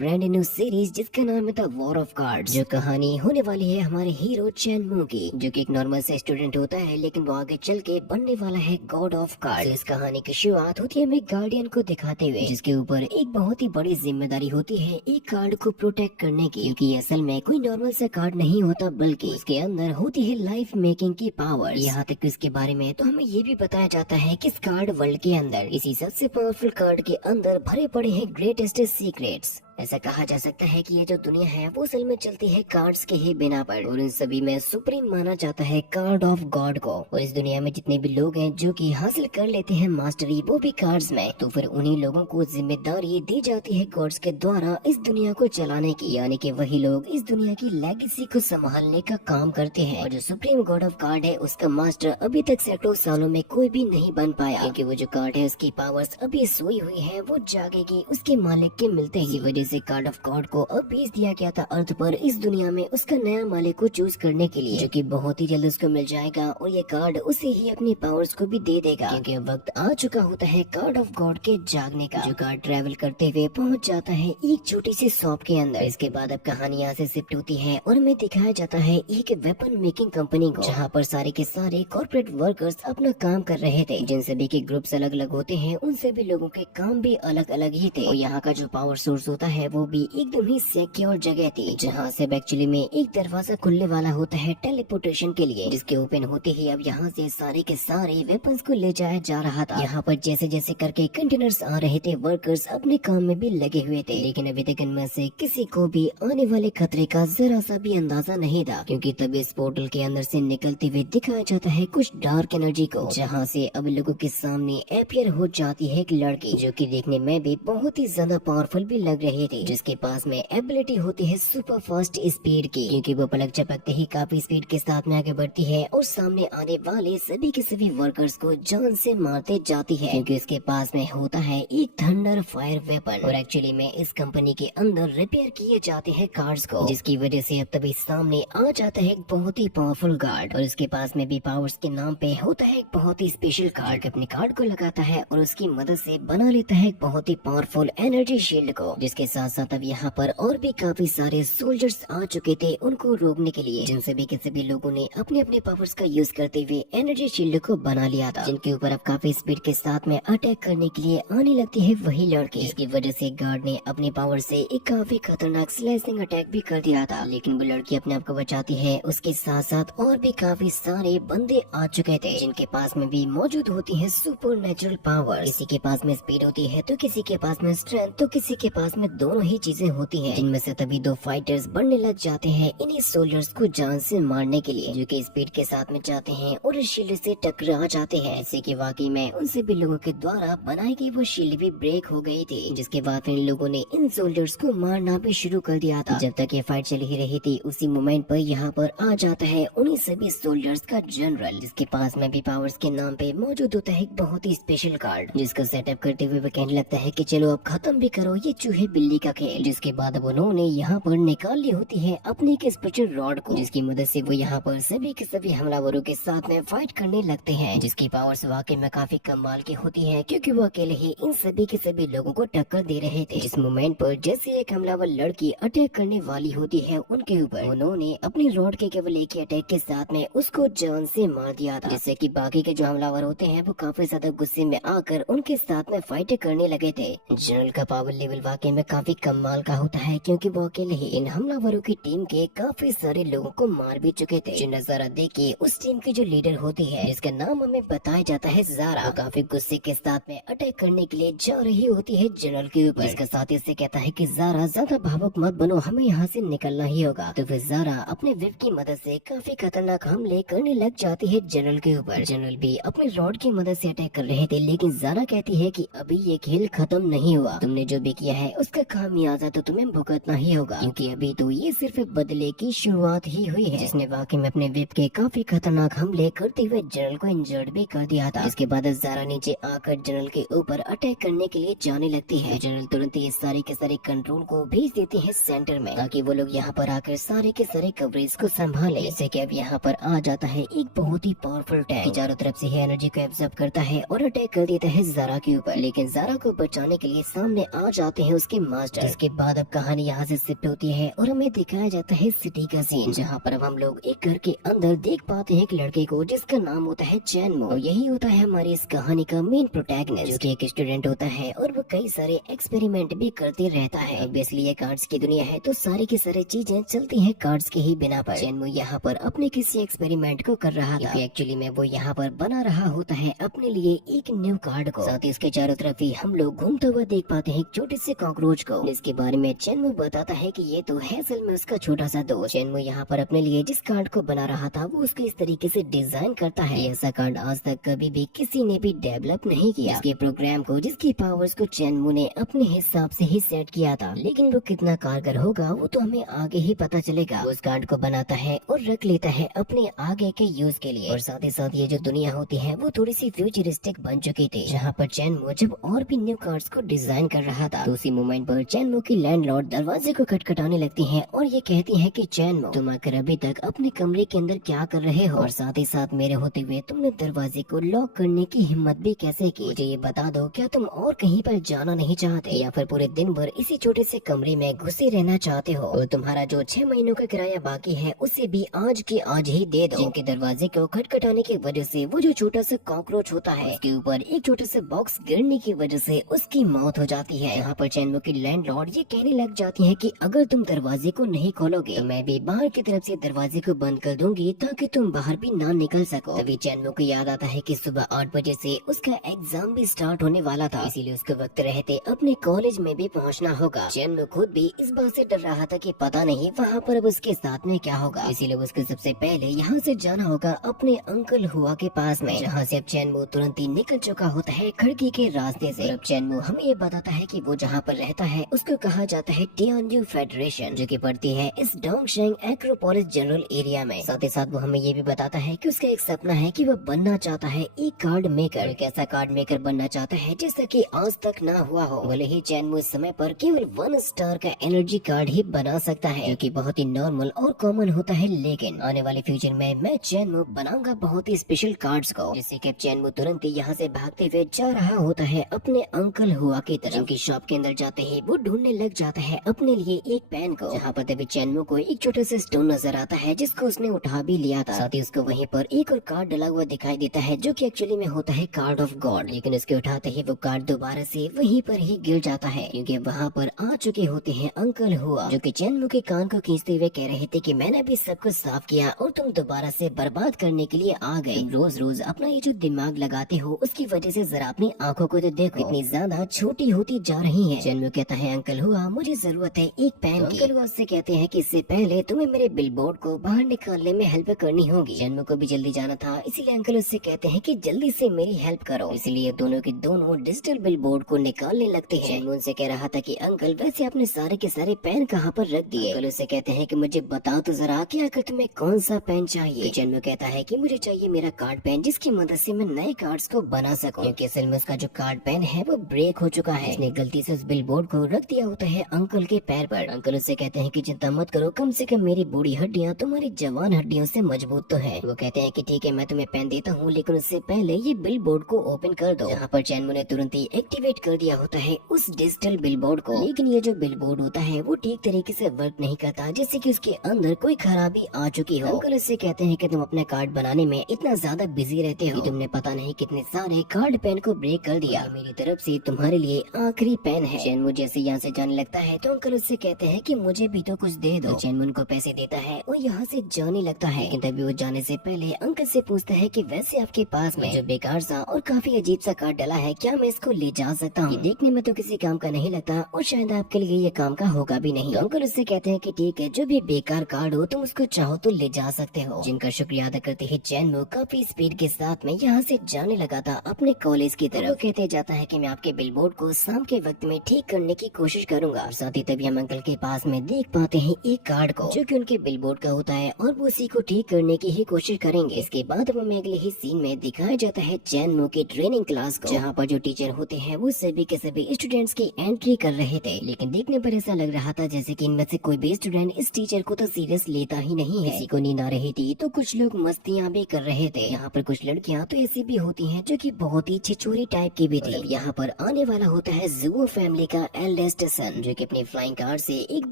Brand new series जिसका नाम है द वॉर ऑफ कार्ड्स। जो कहानी होने वाली है हमारे हीरो चैन मू की, जो कि एक नॉर्मल से स्टूडेंट होता है लेकिन वो आगे चल के बनने वाला है गॉड ऑफ कार्ड्स। इस कहानी की शुरुआत होती है हमें गार्डियन को दिखाते हुए, जिसके ऊपर एक बहुत ही बड़ी जिम्मेदारी होती है एक कार्ड को प्रोटेक्ट करने की, क्योंकि असल में कोई नॉर्मल सा कार्ड नहीं होता बल्कि उसके अंदर होती है लाइफ मेकिंग की पावर। यहाँ तक इसके बारे में तो हमें ये भी बताया जाता है कि इस कार्ड वर्ल्ड के अंदर इसी सबसे पावरफुल कार्ड के अंदर भरे पड़े हैं ग्रेटेस्ट सीक्रेट्स। ऐसा कहा जा सकता है कि ये जो दुनिया है वो असल में चलती है कार्ड्स के ही बिना पर, और इन सभी में सुप्रीम माना जाता है कार्ड ऑफ गॉड को। और इस दुनिया में जितने भी लोग हैं जो कि हासिल कर लेते हैं मास्टरी वो भी कार्ड्स में, तो फिर उन्हीं लोगों को जिम्मेदारी दी जाती है गॉड्स के द्वारा इस दुनिया को चलाने की, यानी कि वही लोग इस दुनिया की लेगेसी को संभालने का काम करते हैं। और जो सुप्रीम गॉड ऑफ कार्ड है उसका मास्टर अभी तक सैकड़ों सालों में कोई भी नहीं बन पाया, क्योंकि वो जो कार्ड है उसकी पावर्स अभी सोई हुई है, वो जागेगी उसके मालिक के मिलते ही। वजह से कार्ड ऑफ गॉड को अब भेज दिया गया था अर्थ पर इस दुनिया में उसका नया मालिक को चूज करने के लिए, जो कि बहुत ही जल्द उसको मिल जाएगा। और ये कार्ड उसे ही अपनी पावर्स को भी दे देगा, क्योंकि अब वक्त आ चुका होता है कार्ड ऑफ गॉड के जागने का। जो कार्ड ट्रैवल करते हुए पहुंच जाता है एक छोटी सी शॉप के अंदर। इसके बाद अब कहानी यहाँ से शिफ्ट होती है और हमें दिखाया जाता है एक वेपन मेकिंग कंपनी को, जहाँ पर सारे के सारे कॉर्पोरेट वर्कर्स अपना काम कर रहे थे। जिन सभी के ग्रुप्स अलग अलग होते हैं उन सभी लोगों के काम भी अलग अलग ही थे। और यहाँ का जो पावर सोर्स होता है वो भी एकदम ही सिक्योर जगह थी, जहाँ से एक्चुअली में एक दरवाजा खुलने वाला होता है टेलीपोर्टेशन के लिए, जिसके ओपन होते ही अब यहाँ से सारे के सारे वेपन्स को ले जाया जा रहा था। यहाँ पर जैसे जैसे करके कंटेनर्स आ रहे थे वर्कर्स अपने काम में भी लगे हुए थे, लेकिन अभी तक इनमें से किसी को भी आने वाले खतरे का जरा सा भी अंदाजा नहीं था, क्योंकि तब इस पोर्टल के अंदर से निकलते हुए दिखाया जाता है कुछ डार्क एनर्जी को, जहाँ से अब लोगों के सामने अपियर हो जाती है एक लड़की, जो कि देखने में भी बहुत ही ज्यादा पावरफुल भी लग रही थी, जिसके पास में एबिलिटी होती है सुपर फास्ट स्पीड की, क्योंकि वो पलक झपकते ही काफी स्पीड के साथ में आगे बढ़ती है और सामने आने वाले सभी के सभी वर्कर्स को जान से मारते जाती है, क्योंकि उसके पास में होता है एक थंडर फायर वेपन। और एक्चुअली में इस कंपनी के अंदर रिपेयर किए जाते हैं कार्ड्स को, जिसकी वजह से अब तभी सामने आ जाता है एक बहुत ही पावरफुल गार्ड, और उसके पास में भी पावर्स के नाम पे होता है एक बहुत ही स्पेशल कार्ड। अपने कार्ड को लगाता है और उसकी मदद से बना लेता है एक बहुत ही पावरफुल एनर्जी शील्ड को, जिसके साथ साथ अब यहाँ पर और भी काफी सारे सोल्जर्स आ चुके थे उनको रोकने के लिए, जिन सभी के सभी लोगों ने अपने अपने पावर्स का यूज करते हुए एनर्जी शील्ड को बना लिया था, जिनके ऊपर अब काफी स्पीड के साथ में अटैक करने के लिए आने लगती है वही लड़की। इसकी वजह से गार्ड ने अपने पावर से एक काफी खतरनाक स्लैशिंग अटैक भी कर दिया था, लेकिन वो लड़की अपने आप को बचाती है। उसके साथ साथ और भी काफी सारे बंदे आ चुके थे, जिनके पास में भी मौजूद होती है सुपर नेचुरल पावर। किसी के पास में स्पीड होती है तो किसी के पास में स्ट्रेंथ, तो किसी के पास में दोनों ही चीजें होती हैं, जिनमें से तभी दो फाइटर्स बढ़ने लग जाते हैं इन्हीं सोल्जर्स को जान से मारने के लिए, जो कि स्पीड के साथ में जाते हैं और इस शील्ड से टकरा जाते हैं, जिससे कि वाकई में उन सभी लोगों के द्वारा बनाई गई वो शील्ड भी ब्रेक हो गई थी। जिसके बाद इन लोगों ने इन सोल्जर्स को मारना भी शुरू कर दिया था। जब तक ये फाइट चल ही रही थी उसी मोमेंट पर यहाँ पर आ जाता है उन्हीं सभी सोल्जर्स का जनरल, जिसके पास में भी पावर्स के नाम पे मौजूद होता है एक बहुत ही स्पेशल कार्ड, जिसको सेटअप करते हुए वो कहने लगता है कि चलो अब खत्म भी करो ये चूहे बिल्ली का खेल। जिसके बाद अब उन्होंने यहाँ पर निकाल ली होती है अपनी एक स्पेशल रॉड को, जिसकी मदद से वो यहाँ पर सभी के सभी हमलावरों के साथ में फाइट करने लगते हैं, जिसकी पावर्स वाकई में काफी कमाल की होती है, क्योंकि वो अकेले ही इन सभी के सभी लोगों को टक्कर दे रहे थे। जिस मोमेंट पर जैसे एक हमलावर लड़की अटैक करने वाली होती है उनके ऊपर, उन्होंने अपनी रॉड के केवल एक ही अटैक के साथ में उसको जान से मार दिया था, जिससे कि बाकी के जो हमलावर होते हैं वो काफी ज्यादा गुस्से में आकर उनके साथ में फाइट करने लगे थे। जनरल का पावर लेवल वाकई में काफी कमाल का होता है, क्योंकि वो अकेले ही इन हमलावरों की टीम के काफी सारे लोगों को मार भी चुके थे। जो नजारा देखिए उस टीम की जो लीडर होती है, जिसका नाम हमें बताया जाता है ज़ारा, वो काफी गुस्से के साथ में अटैक करने के लिए जा रही होती है जनरल के ऊपर। इसके साथ इससे कहता है कि ज़ारा ज्यादा भावुक मत बनो, हमें यहाँ से निकलना ही होगा। तो फिर ज़ारा अपने विप की मदद से काफी खतरनाक हमले करने लग जाती है जनरल के ऊपर। जनरल भी अपने रॉड की मदद से अटैक कर रहे थे, लेकिन ज़ारा कहती है कि अभी ये खेल खत्म नहीं हुआ, तुमने जो भी किया है उसका खामियाजा तो तुम्हें भुगतना ही होगा, क्योंकि अभी तो ये सिर्फ बदले की शुरुआत ही हुई है। जिसने वाकई में अपने विप के काफी खतरनाक हमले करते हुए जनरल को इंजर्ड भी कर दिया था। इसके बाद ज़ारा नीचे आकर जनरल के ऊपर अटैक करने के लिए जाने लगती है। जनरल तुरंत ही सारे के सारे कंट्रोल को भेज देती है सेंटर में, ताकि वो लोग यहाँ पर आकर सारे के सारे कवरेज को संभाले। जैसे कि अब यहाँ पर आ जाता है एक बहुत ही पावरफुल टैंक, चारों तरफ से एनर्जी को एब्जॉर्ब करता है और अटैक कर देता है ज़ारा के ऊपर। लेकिन ज़ारा को बचाने के लिए सामने आ जाते हैं उसके मास्टर। इसके बाद अब कहानी यहाँ से शिफ्ट होती है और हमें दिखाया जाता है सिटी का सीन, जहाँ पर अब हम लोग एक घर के अंदर देख पाते हैं एक लड़के को जिसका नाम होता है चैनमो। और यही होता है हमारी इस कहानी का मेन प्रोटैगनिस्ट, जो कि एक स्टूडेंट होता है और वो कई सारे एक्सपेरिमेंट भी करते रहता है। ऑब्वियसली ये कार्ड्स की दुनिया है तो सारी की सारी चीजें चलती हैं कार्ड्स के ही बिना पर। चैनमो यहाँ पर अपने किसी एक्सपेरिमेंट को कर रहा था, एक्चुअली में वो यहाँ पर बना रहा होता है अपने लिए एक न्यू कार्ड को। साथ ही उसके चारों तरफ ही हम लोग घूमते हुए देख पाते हैं एक छोटे से कॉकरोच को, जिसके बारे में चैनमो बताता है कि ये तो है असल में उसका छोटा सा दोस्त। चैनमो यहाँ पर अपने लिए जिस कार्ड को बना रहा था वो उसके इस तरीके से डिजाइन करता है, ऐसा कार्ड आज तक कभी भी किसी ने भी डेवलप नहीं किया। इसके प्रोग्राम को, जिसकी पावर्स को चैनमो ने अपने हिसाब से ही सेट किया था, लेकिन वो कितना कारगर होगा वो तो हमें आगे ही पता चलेगा। वो उस कार्ड को बनाता है और रख लेता है अपने आगे के यूज के लिए। और साथ ही साथ ये जो दुनिया होती है वो थोड़ी सी फ्यूचरिस्टिक बन चुकी थी, जहाँ पर चैनमो जब और भी न्यू कार्ड्स को डिजाइन कर रहा था तो उसी मोमेंट पर चैनमो की लैंडलॉर्ड दरवाजे को खटखटाने लगती है और ये कहती है कि चैनमो, तुम आकर अभी तक अपने कमरे के अंदर क्या कर रहे हो, और साथ ही साथ मेरे होते हुए तुमने दरवाजे को लॉक करने की हिम्मत भी कैसे की। मुझे ये बता दो, क्या तुम और कहीं पर जाना नहीं चाहते या फिर पूरे दिन भर इसी छोटे से कमरे में घुसे रहना चाहते हो। और तुम्हारा जो 6 महीनों का किराया बाकी है उसे भी आज के आज ही दे दो। जिनके दरवाजे को खटखटाने की वजह से वो जो छोटा सा कॉकरोच होता है उसके ऊपर एक छोटा सा बॉक्स गिरने की वजह से उसकी मौत हो जाती है। यहाँ पर चैनमो की लैंडलॉर्ड ये कहने लग जाती है कि अगर तुम दरवाजे को नहीं खोलोगे तो मैं भी बाहर की तरफ से दरवाजे को बंद कर दूंगी ताकि तुम बाहर भी ना निकल सको। तभी चैनमो को याद आता है कि सुबह 8 बजे से उसका एग्जाम भी स्टार्ट होने वाला था, इसीलिए उसको वक्त रहते अपने कॉलेज में भी पहुँचना होगा। चैनमो खुद भी इस बात से डर रहा था कि पता नहीं वहाँ पर अब उसके साथ में क्या होगा, इसीलिए उसको सबसे पहले यहाँ से जाना होगा अपने अंकल हुआ के पास में, जहाँ से अब चैनमो तुरंत ही निकल चुका होता है खिड़की के रास्ते से। अब चैनमो हमें ये बताता है कि वो जहाँ पर रहता है उसको कहा जाता है टियानजू फेडरेशन, जो कि पड़ती है इस डोंगशेंग एक्रोपोलिस जनरल एरिया में। साथ ही साथ वो हमें ये भी बताता है कि उसका एक सपना है कि वो बनना चाहता है एक कार्ड मेकर, एक ऐसा कार्ड मेकर बनना चाहता है जैसा कि आज तक ना हुआ हो। भले ही चैनमो इस समय पर केवल 1 स्टार का एनर्जी कार्ड ही बना सकता है, जो कि बहुत ही नॉर्मल और कॉमन होता है, लेकिन आने वाले फ्यूचर में मैं चैनमो बनाऊंगा बहुत ही स्पेशल कार्ड्स को, जिससे कि चैनमो तुरंत ही यहाँ से भागते हुए जा रहा होता है अपने अंकल हुआ की तरफ, जिनकी शॉप के अंदर जाते ही वो ढूंढने लग जाता है अपने लिए एक पेन को, जहाँ पर तभी चैनमो को एक छोटा सा स्टोन नजर आता है जिसको उसने उठा भी लिया था। साथ ही उसको वहीं पर एक और कार्ड डला हुआ दिखाई देता है जो कि एक्चुअली में होता है कार्ड ऑफ गॉड, लेकिन उसके उठाते ही वो कार्ड दोबारा से वहीं पर ही गिर जाता है, क्योंकि वहाँ पर आ चुके होते हैं अंकल हुआ, जो कि चैनमो के कान को खींचते हुए कह रहे थे कि मैंने भी सब कुछ साफ किया और तुम दोबारा से बर्बाद करने के लिए आ गए। रोज रोज अपना ये जो दिमाग लगाते हो उसकी वजह से जरा अपनी आंखों को तो देखो, इतनी ज्यादा छोटी होती जा रही है। चैनमो कहता है अंकल हुआ मुझे जरूरत है एक पेन की। अंकल हुआ उससे कहते हैं कि इससे पहले तुम्हें मेरे बिलबोर्ड को बाहर निकालने में हेल्प करनी होगी। चैनमो को भी जल्दी जाना था, इसीलिए अंकल उससे कहते हैं कि जल्दी से मेरी हेल्प करो, इसलिए दोनों के दोनों डिजिटल बिलबोर्ड को निकालने लगते हैं। चैनमो उनसे कह रहा था कि अंकल वैसे आपने सारे के सारे पेन कहाँ पर रख दिए। अंकल उससे कहते हैं कि मुझे बताओ तो जरा कि आखिर तुम्हें कौन सा पेन चाहिए। चैनमो कहता है कि मुझे चाहिए मेरा कार्ड पेन जिसकी मदद से मैं नए कार्ड्स को बना सकूं, क्योंकि असल में उसका जो कार्ड पेन है वो ब्रेक हो चुका है। उसने गलती से उस बिलबोर्ड को रख दिया होता है अंकल के पैर पर। अंकल उससे कहते हैं कि चिंता मत करो, कम से कम मेरी बूढ़ी हड्डियाँ तुम्हारी जवान हड्डियों से मजबूत तो है। वो कहते हैं कि ठीक है मैं तुम्हें पेन देता हूँ, लेकिन उससे पहले ये बिलबोर्ड को ओपन कर दो, जहाँ पर चैनमो ने तुरंत ही एक्टिवेट कर दिया होता है उस डिजिटल बिलबोर्ड को। लेकिन ये जो बिलबोर्ड होता है वो ठीक तरीके से वर्क नहीं करता, जैसे कि उसके अंदर कोई खराबी आ चुकी हो। अंकल उससे कहते हैं कि तुम अपने कार्ड बनाने में इतना ज्यादा बिजी रहते हो, तुमने पता नहीं कितने सारे कार्ड पेन को ब्रेक कर दिया। मेरी तरफ से तुम्हारे लिए आखिरी पेन है। चैनमो जैसे यहाँ से जाने लगता है तो अंकल उससे कहते हैं कि मुझे भी तो कुछ दे दो। चैनमो उनको पैसे देता है और यहाँ से जाने लगता है, लेकिन तभी वो जाने से पहले अंकल से पूछता है कि वैसे आपके पास में जो बेकार सा और काफी अजीब सा कार्ड डला है, क्या मैं इसको ले जा सकता हूँ? देखने में तो किसी काम का नहीं लगता और शायद आपके लिए ये काम का होगा भी नहीं। तो अंकल उससे कहते हैं कि ठीक है, जो भी बेकार कार्ड हो तुम उसको चाहो तो ले जा सकते हो। जिनका शुक्रिया अदा करते ही चैनमो काफी स्पीड के साथ में यहाँ से जाने लगा था अपने कॉलेज की तरफ। वो कहते जाता है कि मैं आपके बिलबोर्ड को शाम के वक्त में ठीक करने की कोशिश करूंगा। और साथ ही तभी हम अंकल के पास में देख पाते हैं एक कार्ड को जो कि उनके बिलबोर्ड का होता है और वो उसी को ठीक करने की ही कोशिश करेंगे। इसके बाद हमें अगले ही सीन में दिखाया जाता है चैनमो की ट्रेनिंग क्लास को, जहाँ पर जो टीचर होते हैं वो सभी के सभी स्टूडेंट्स की एंट्री कर रहे थे, लेकिन देखने पर ऐसा लग रहा था जैसे कि इनमें से कोई भी स्टूडेंट इस टीचर को तो सीरियस लेता ही नहीं है। किसी को नींद आ रही थी तो कुछ लोग मस्तियाँ भी कर रहे थे। यहाँ पर कुछ लड़कियाँ तो ऐसी भी होती हैं जो कि बहुत ही छिछोरी टाइप की भी थी। यहाँ पर आने वाला होता है जुओ फैमिली का एल्डेस्ट सन, जो कि अपनी फ्लाइंग कार से एक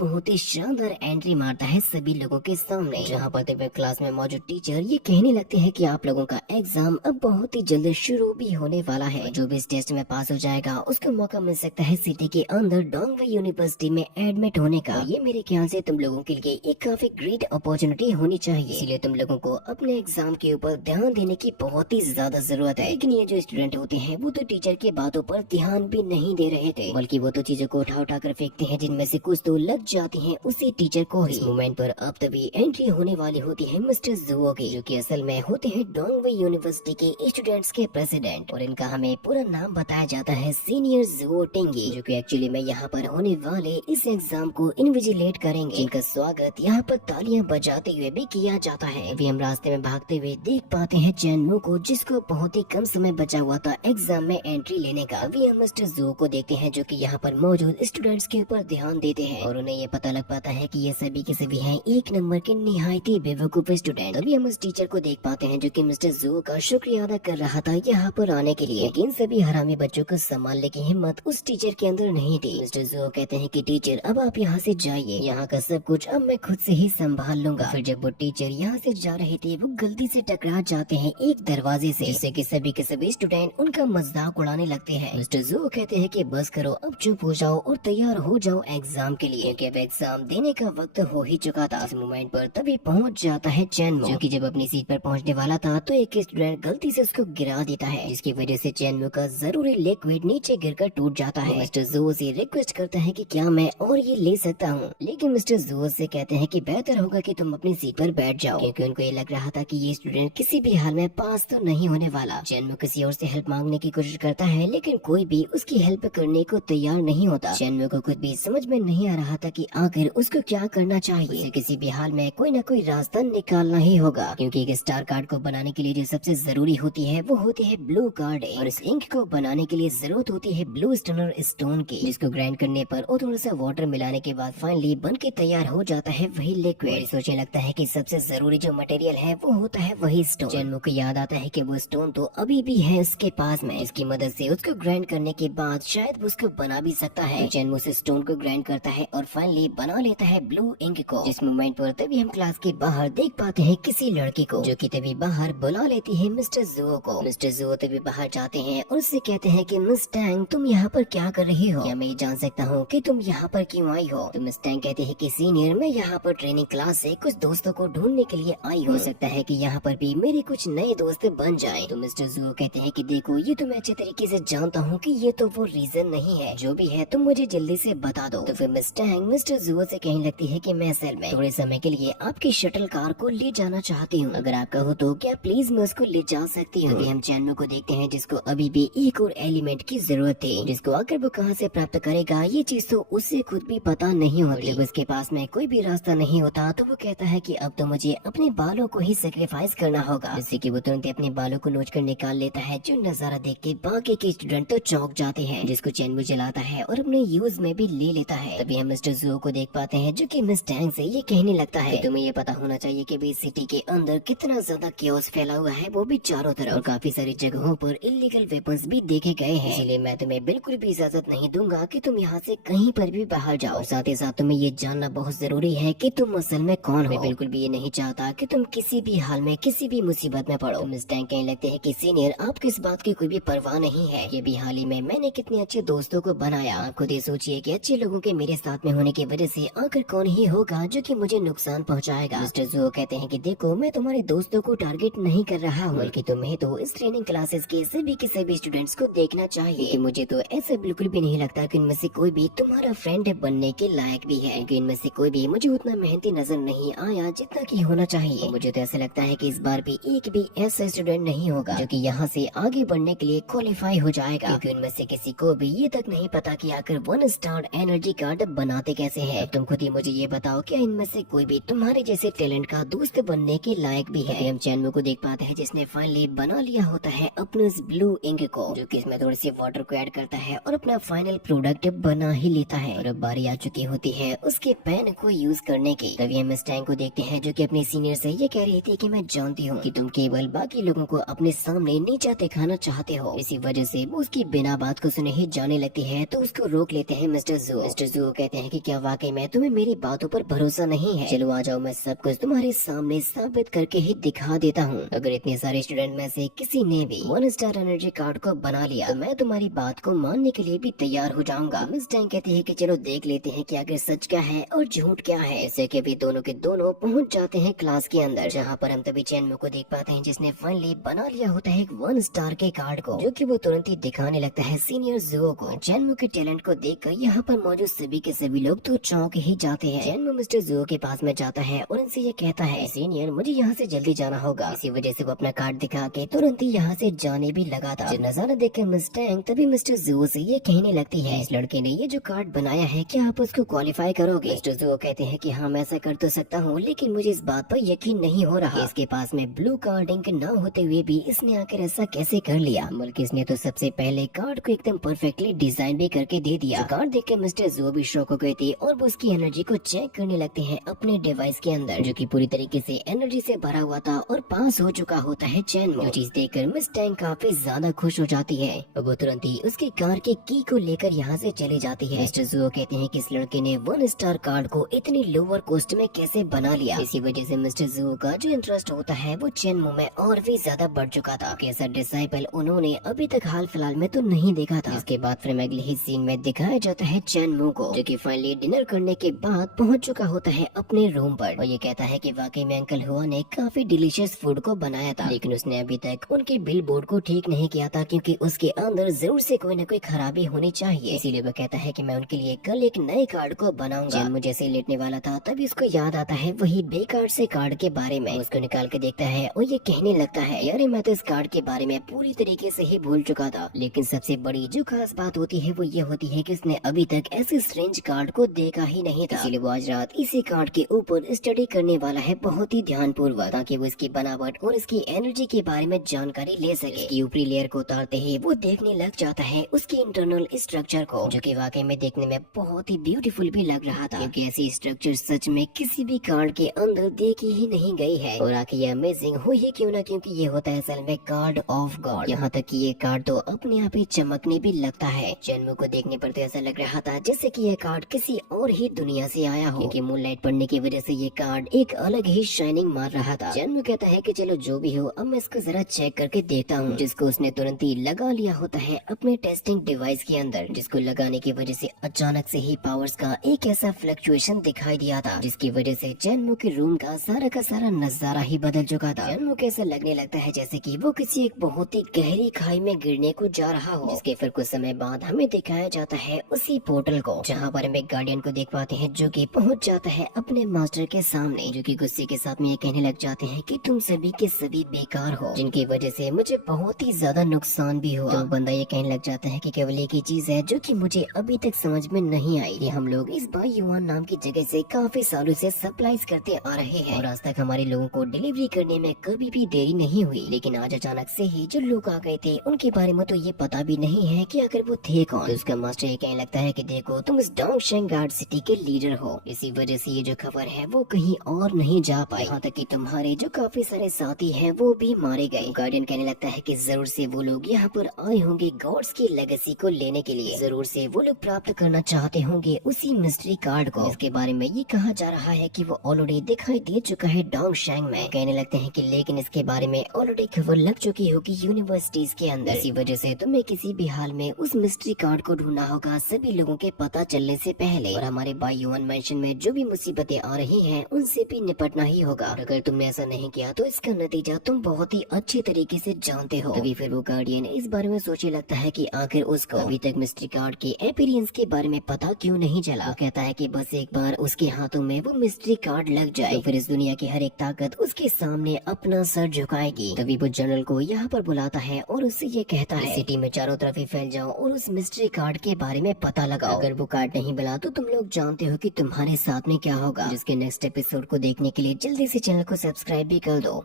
बहुत ही शानदार एंट्री मारता है सभी लोगों के सामने, जहाँ पर तब क्लास में मौजूद टीचर ये कहने लगते हैं कि आप लोगों का एग्जाम अब बहुत ही जल्द शुरू भी होने वाला है। जो भी इस टेस्ट में पास हो जाएगा उसको मौका मिल सकता है सिटी के अंदर डोंगवे यूनिवर्सिटी में एडमिट होने का। ये मेरे ख्याल से तुम लोगों के लिए एक काफी ग्रेट अपॉर्चुनिटी होनी चाहिए, इसलिए तुम लोगों को अपने एग्जाम के ऊपर ध्यान देने की बहुत ही ज्यादा जरूरत है। लेकिन ये जो स्टूडेंट होते हैं वो तो टीचर की बातों पर ध्यान भी नहीं दे रहे थे, बल्कि वो तो चीजों को उठा उठा कर फेंकते हैं जिनमें से कुछ तो लग जाती हैं उसी टीचर को ही। इस मोमेंट पर अब तभी एंट्री होने वाली होती है मिस्टर जुओ की, जो कि असल में होते हैं डोंगवे यूनिवर्सिटी के स्टूडेंट्स के प्रेसिडेंट, और इनका हमें पूरा नाम बताया जाता है सीनियर जुओ टेंगी, जो कि एक्चुअली में यहाँ पर होने वाले इस एग्जाम को इन्विजिलेट करेंगे, जिनका स्वागत यहाँ पर तालियां बजाते हुए भी किया जाता है। अभी हम रास्ते में भागते हुए देख पाते हैं चैनमू को, जिसको बहुत ही कम समय बचा हुआ था एग्जाम में एंट्री लेने का। अभी हम मिस्टर जुओ को देखते हैं जो कि यहाँ पर मौजूद स्टूडेंट्स के ऊपर ध्यान देते हैं, और उन्हें ये पता लग पाता है कि ये सभी के सभी हैं एक नंबर के निहायत ही बेवकूफ स्टूडेंट। अभी हम उस टीचर को देख पाते हैं जो कि मिस्टर जुओ का शुक्रिया अदा कर रहा था यहाँ पर आने के लिए, लेकिन सभी हरामी बच्चों को संभालने की हिम्मत उस टीचर के अंदर नहीं थी। मिस्टर जुओ कहते हैं कि टीचर अब आप यहाँ से जाइए, यहाँ का सब कुछ अब मैं खुद से ही संभाल लूंगा। फिर जब वो टीचर यहाँ से जा रहे थे वो गलती से टकरा जाते हैं एक दरवाजे से, जिससे कि सभी के सभी स्टूडेंट उनका मजाक उड़ाने लगते हैं। मिस्टर जुओ कहते हैं कि बस करो, अब चुप हो जाओ और तैयार हो जाओ एग्जाम के लिए, क्योंकि अब एग्जाम देने का वक्त हो ही चुका था। इस मोमेंट पर तभी पहुँच जाता है चैनमू, जो कि जब अपनी सीट पर पहुँचने वाला था तो एक स्टूडेंट गलती से उसको गिरा देता है, जिसकी वजह से चैनमू का जरूरी लिक्विड नीचे गिरकर टूट जाता है। मिस्टर जुओ से रिक्वेस्ट करता है कि क्या मैं और ये ले सकता हूँ, लेकिन मिस्टर जुओ से कहते हैं कि बेहतर होगा कि तुम अपनी सीट पर बैठ जाओ, क्योंकि उनको ये लग रहा था कि ये स्टूडेंट किसी भी हाल में पास तो नहीं होने वाला। चैनमू किसी और से हेल्प मांगने की कोशिश करता है, लेकिन कोई भी उसकी हेल्प करने को तैयार नहीं होता। चैनमू को खुद भी समझ में नहीं आ रहा था कि आखिर उसको क्या करना चाहिए। उसे किसी भी हाल में कोई न कोई रास्ता निकालना ही होगा, क्योंकि एक स्टार कार्ड को बनाने के लिए जो सबसे जरूरी होती है वो होती है ब्लू कार्ड, और इस इंक को बनाने के लिए जरूरत होती है ब्लू स्टोनर स्टोन की, जिसको ग्राइंड करने पर और थोड़ा सा वाटर मिलाने के बाद फाइनली बन के तैयार हो जाता है वही लिक्विड। सोचने लगता है कि सबसे जरूरी जो मटेरियल है वो होता है वही स्टोन। चैनमू को याद आता है कि वो स्टोन तो अभी भी है उसके पास में, इसकी मदद से उसको ग्राइंड करने के बाद शायद वो उसको बना भी सकता है। चैनमू से स्टोन को ग्राइंड करता है और फाइनली बना लेता है ब्लू इंक को। जिस मोमेंट पर तभी हम क्लास के बाहर देख पाते हैं किसी लड़की को, जो कि तभी बाहर बुला लेती है मिस्टर जुओ को। मिस्टर जुओ तभी बाहर जाते हैं और उससे कहते हैं कि मिस टैंग तुम यहाँ पर क्या कर रही हो, क्या मैं ये जान सकता हूँ कि तुम यहाँ पर क्यों आई हो। तो मिस टैंग कहते हैं कि सीनियर मैं यहाँ पर ट्रेनिंग क्लास से कुछ दोस्तों को ढूंढने के लिए आई, हो सकता है कि यहाँ पर भी मेरे कुछ नए दोस्त बन जाएं। तो मिस्टर जुओ कहते हैं कि देखो ये तो मैं अच्छे तरीके से जानता हूँ कि ये तो वो रीजन नहीं है, जो भी है तुम मुझे जल्दी से बता दो। तो फिर मिस टैंग मिस्टर जुओ से कहने लगती है कि मैं असल में थोड़े समय के लिए आपकी शटल कार को ले जाना चाहती हूँ, अगर आप कहो तो क्या प्लीज मैं उसको ले जा सकती हूँ। अभी हम चैनमू को देखते हैं जिसको अभी भी एक और एलिमेंट की जरूरत थी, जिसको आकर वो कहाँ से प्राप्त करेगा ये चीज तो उसे खुद भी पता नहीं होती। जब उसके पास में कोई भी रास्ता नहीं होता तो वो कहता है कि अब तो मुझे अपने बालों को ही सेक्रीफाइस करना होगा, जिससे कि वो तुरंत अपने बालों को नोच कर निकाल लेता है, जो नजारा देख के बाकी के स्टूडेंट तो चौंक जाते हैं, जिसको चैनमू जलाता है और अपने यूज में भी ले लेता है। तभी हम मिस्टर जुओ को देख पाते हैं जो कि मिस टैंग से ये कहने लगता है तुम्हें ये पता होना चाहिए कि भी सिटी के अंदर कितना ज्यादा केओस फैला हुआ है, वो भी चारों तरफ, और काफी सारी जगहों पर इलीगल वेपन्स भी देखे गए हैं, इसलिए मैं तुम्हें बिल्कुल भी इजाजत नहीं दूंगा कि तुम यहाँ से कहीं पर भी बाहर जाओ। साथ ही साथ तुम्हें ये जानना बहुत जरूरी है कि तुम असल में कौन हो। मैं बिल्कुल भी ये नहीं चाहता कि तुम किसी भी हाल में किसी भी मुसीबत में पड़ो। मिस टैंग कहने लगते हैं कि सीनियर आपको इस बात की कोई भी परवाह नहीं है, ये भी हाल ही में मैंने कितने अच्छे दोस्तों को बनाया। आप खुद ही सोचिए कि अच्छे लोगों के मेरे साथ में होने की वजह से आखिर कौन ही होगा जो कि मुझे नुकसान पहुंचाएगा। मिस्टर जुओ कहते हैं कि देखो मैं तुम्हारे दोस्तों को टारगेट नहीं कर रहा हूँ, बल्कि तुम्हें तो इस ट्रेनिंग क्लासेस के सभी के सभी स्टूडेंट्स को देखना चाहिए, कि मुझे तो ऐसा बिल्कुल भी नहीं लगता कि इनमें से कोई भी तुम्हारा फ्रेंड बनने के लायक भी है, क्योंकि इनमें से कोई भी मुझे उतना मेहनती नजर नहीं आया जितना कि होना चाहिए। मुझे तो ऐसा लगता है कि इस बार भी एक भी ऐसा स्टूडेंट नहीं होगा जो कि यहाँ से आगे बढ़ने के लिए क्वालिफाई हो जाएगा, क्योंकि इनमें से किसी को भी ये तक नहीं पता कि आखिर 1 स्टार एनर्जी कार्ड बनाते कैसे है। तुम खुद ही मुझे ये बताओ क्या इनमें से कोई भी तुम्हारे जैसे टैलेंट का दोस्त बनने के लायक भी है। हम चैनमू को देख पाते हैं जिसने फाइनली बना लिया होता है अपने इस ब्लू इंक को, जो कि इसमें थोड़ी सी वाटर को ऐड करता है और अपना फाइनल प्रोडक्ट बना ही लेता है। और अब बारी आ चुकी होती है उसके पेन को यूज करने की। तभी हम इस टैंक को देखते हैं जो कि अपने सीनियर से ये कह रही थी कि मैं जानती हूँ कि तुम केवल बाकी लोगों को अपने सामने नीचा दिखाना चाहते हो, इसी वजह से वो उसकी बिना बात को सुने ही जाने लगती है। तो उस उसको रोक लेते हैं मिस्टर जू। मिस्टर जू कहते हैं कि क्या वाकई में तुम्हें मेरी बातों पर भरोसा नहीं है? चलो आ जाओ, मैं सब कुछ तुम्हारे सामने साबित करके ही दिखा देता हूँ। अगर इतने सारे स्टूडेंट में से किसी ने भी 1 स्टार एनर्जी कार्ड को बना लिया तो मैं तुम्हारी बात को मानने के लिए भी तैयार हो जाऊंगा। मिस टैंग कहती है कि चलो देख लेते हैं कि आखिर सच क्या है और झूठ क्या है। इससे कि भी दोनों के दोनों पहुंच जाते हैं क्लास के अंदर, जहाँ पर हम तभी चैनमू को देख पाते हैं जिसने फाइनली बना लिया होता है एक 1 स्टार के कार्ड को, जो कि वो तुरंत ही दिखाने लगता है सीनियर जुओ को। चैनमू के टैलेंट को देखकर यहाँ पर मौजूद सभी के सभी लोग तो चौंक ही जाते हैं। चैनमू मिस्टर जुओ के पास में जाता है और उनसे ये कहता है, सीनियर मुझे यहाँ से जल्दी जाना होगा। इसी वजह से वो अपना कार्ड दिखा के तुरंत ही यहाँ से जाने भी लगा था। नजारा देख कर मिस टैंग तभी मिस्टर जुओ से ये कहने लगती है, इस लड़के ने ये जो कार्ड बनाया है क्या आप उसको क्वालिफाई करोगे? मिस्टर जुओ कहते हैं कि हाँ मैं ऐसा कर तो सकता हूँ, लेकिन मुझे इस बात पर यकीन नहीं हो रहा। इसके पास में ब्लू कार्ड इंक न होते हुए भी इसने आकर ऐसा कैसे कर लिया? बल्कि इसने तो सबसे पहले कार्ड को एकदम परफेक्टली डिजाइन भी करके दे दिया। कार्ड देख के मिस्टर जुओ भी शॉक हो गए थे और वो उसकी एनर्जी को चेक करने लगते हैं अपने डिवाइस के अंदर, जो कि पूरी तरीके से एनर्जी से भरा हुआ था और पास हो चुका होता है चैनमू। जो चीज देखकर मिस टैंग काफी ज्यादा खुश हो जाती है और वो तुरंत ही उसकी कार की की को लेकर यहाँ से चली जाती है। मिस्टर जुओ कहते हैं कि इस लड़के ने 1 स्टार कार्ड को इतनी लोअर कॉस्ट में कैसे बना लिया। इसी वजह से मिस्टर जुओ का जो इंटरेस्ट होता है वो चैनमू में और भी ज्यादा बढ़ चुका था। कैसा डिसाइपल उन्होंने अभी तक हाल फिलहाल में तो नहीं देखा था। इसके बाद फिर अगले ही सीन में दिखाया जाता है चैनमू को, जो कि फाइनली डिनर करने के बाद पहुंच चुका होता है अपने रूम पर और ये कहता है कि वाकई में अंकल हुआ ने काफी डिलीशियस फूड को बनाया था, लेकिन उसने अभी तक उनके बिल बोर्ड को ठीक नहीं किया था क्योंकि उसके अंदर जरूर से कोई न कोई खराबी होनी चाहिए। इसीलिए वो कहता है कि मैं उनके लिए कल एक नए कार्ड को बनाऊंगा। चैनमू जैसे लेटने वाला था तभी उसको याद आता है वही बेकार से कार्ड के बारे में। उसको निकाल के देखता है और ये कहने लगता है, यार मैं तो इस कार्ड के बारे में पूरी तरीके से ही भूल चुका था। लेकिन सबसे बड़ी जो खास बात होती है वो ये होती है कि उसने अभी तक ऐसे स्ट्रेंज कार्ड को देखा ही नहीं था। इसीलिए वो आज रात इसी कार्ड के ऊपर स्टडी करने वाला है बहुत ही ध्यान पूर्वक, ताकि वो इसकी बनावट और इसकी एनर्जी के बारे में जानकारी ले सके। इसकी ऊपरी लेयर को उतारते ही वो देखने लग जाता है उसकी इंटरनल स्ट्रक्चर को, जो कि वाकई में देखने में बहुत ही ब्यूटीफुल भी लग रहा था, क्योंकि ऐसी स्ट्रक्चर सच में किसी भी कार्ड के अंदर देखी ही नहीं गई है। और आखिर ये अमेजिंग हो ही क्यों ना, क्योंकि ये होता है असल में कार्ड ऑफ गॉड। यहाँ तक कि ये कार्ड तो अपने आप ही चमकने भी लगता है। चैनमू को देखने पर तो ऐसा लग रहा था जैसे कि ये कार्ड किसी और ही दुनिया से आया हो, क्योंकि मूनलाइट पड़ने की वजह से ये कार्ड एक अलग ही शाइनिंग मार रहा था। चैनमू कहता है कि चलो जो भी हो, अब मैं इसको जरा चेक करके देखता हूँ, जिसको उसने तुरंत ही लगा लिया होता है अपने टेस्टिंग डिवाइस के अंदर, जिसको लगाने की वजह से अचानक से ही पावर्स का एक ऐसा फ्लक्चुएशन दिखाई दिया था, जिसकी वजह से चैनमू के रूम का सारा नजारा ही बदल चुका था। चैनमू को ऐसा लगने लगता है जैसे कि वो किसी एक बहुत ही गहरी खाई में गिरने को जा रहा हो, जिसके फिर कुछ समय बाद हमें दिखाया जाता है उसी पोर्टल को, जहाँ पर हम एक गार्डियन को देख पाते हैं जो कि पहुंच जाता है अपने मास्टर के सामने, जो कि गुस्से के साथ में ये कहने लग जाते हैं कि तुम सभी के सभी बेकार हो, जिनकी वजह से मुझे बहुत ही ज्यादा नुकसान भी हुआ। तो बंदा ये कहने लग जाता है कि केवल एक ही चीज है जो कि मुझे अभी तक समझ में नहीं आई, कि हम लोग इस बाई युआन नाम की जगह से काफी सालों से सप्लाईज करते आ रहे हैं और आज तक हमारे लोगों को डिलीवरी करने में कभी भी देरी नहीं हुई, लेकिन आज अचानक से ही जो लोग आ गए थे उनके बारे में तो ये पता भी नहीं है कि अगर वो थे कौन। तो उसका मास्टर ये कहने लगता है कि देखो तुम इस डोंगशेंग गार्ड सिटी के लीडर हो, इसी वजह से ये जो खबर है वो कहीं और नहीं जा पाई, यहाँ तक कि तुम्हारे जो काफी सारे साथी हैं वो भी मारे गए। गार्डियन कहने लगता है कि जरूर से वो लोग यहाँ पर आए होंगे गॉड्स की लेगेसी को लेने के लिए, जरूर से वो लोग प्राप्त करना चाहते होंगे उसी मिस्ट्री कार्ड को। इसके बारे में ये कहा जा रहा है कि वो ऑलरेडी दिखाई दे चुका है डोंगशेंग में। कहने लगते हैं कि लेकिन इसके बारे में ऑलरेडी खबर लग चुकी होगी यूनिवर्सिटीज के अंदर, इसी वजह से तुम्हें किसी भी हाल में उस मिस्ट्री कार्ड को ढूंढना होगा सभी लोगों के पता चलने से पहले, और हमारे बाई युआन मेंशन में जो भी मुसीबतें आ रही हैं उनसे भी निपटना ही होगा। और अगर तुमने ऐसा नहीं किया तो इसका नतीजा तुम बहुत ही अच्छे तरीके से जानते हो। तभी फिर वो गार्डियन इस बारे में सोचने लगता है कि आखिर उसको अभी तक मिस्ट्री कार्ड के अपीयरेंस के बारे में पता क्यों नहीं चला। वो कहता है कि बस एक बार उसके हाथों में वो मिस्ट्री कार्ड लग जाए तो फिर इस दुनिया की हर एक ताकत उसके सामने अपना सर झुकाएगी। तभी वो जनरल को यहाँ पर बुलाता है और उससे ये कहता है सिटी में चारों तरफ ही फैल जाओ और उस मिस्ट्री कार्ड के बारे में पता लगाओ। अगर वो कार्ड नहीं मिला तो तुम लोग जानते हो कि तुम्हारे साथ में क्या होगा। जिसके नेक्स्ट एपिसोड को देखने के लिए जल्दी से चैनल को सब्सक्राइब भी कर दो।